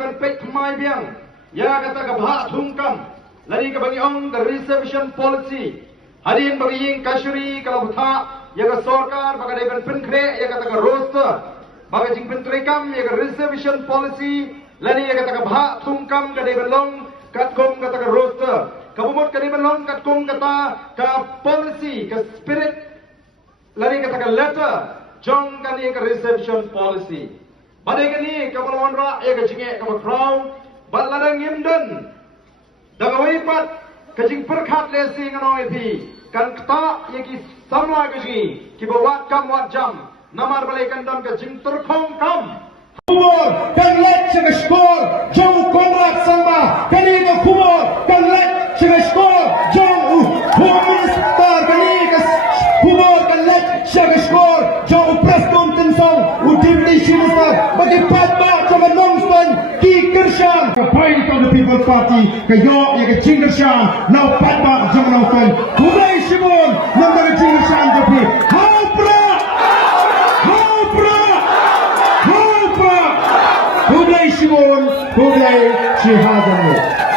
ban pek thmai biang ya kata ka bha thungkam lari ka bagi ong the reservation policy hadin bagi ying kashuri kalau butha ya ka sarkar baga dai ban pinkhre ya kata ka roster baga jing pintrekam ya ka reservation policy lari ya kata ka bha thungkam ka dai ban long kat kom kata ka roster kabumot ka dai ban long kat kom kata ka policy ka spirit lari kata ka letter jong kani ka reservation policy badai kani ka balwan ra ya ka jinge ka crown bat ladang yimdan dagawai pat ka jing perkhat le sing anoi thi kan kta ye ki samla ka ji ki bawat kam wat jam namar balai kan dam ka jing terkhong kam Kumor kan let sa skor jong Konrad Samba kani ka kumor kan let sa skor jong Home Minister kani ka kumor kan let sa skor jong Preston Tensong Deputy Minister bagi patba sa Nongson Ki Kershan Party of the People's Party kayo ya ka Jing Kershan now patba sa Nongson Kumay Simon ng mga Jing Kershan tapi Haupra Hudai Simon, Hudai Shihadano.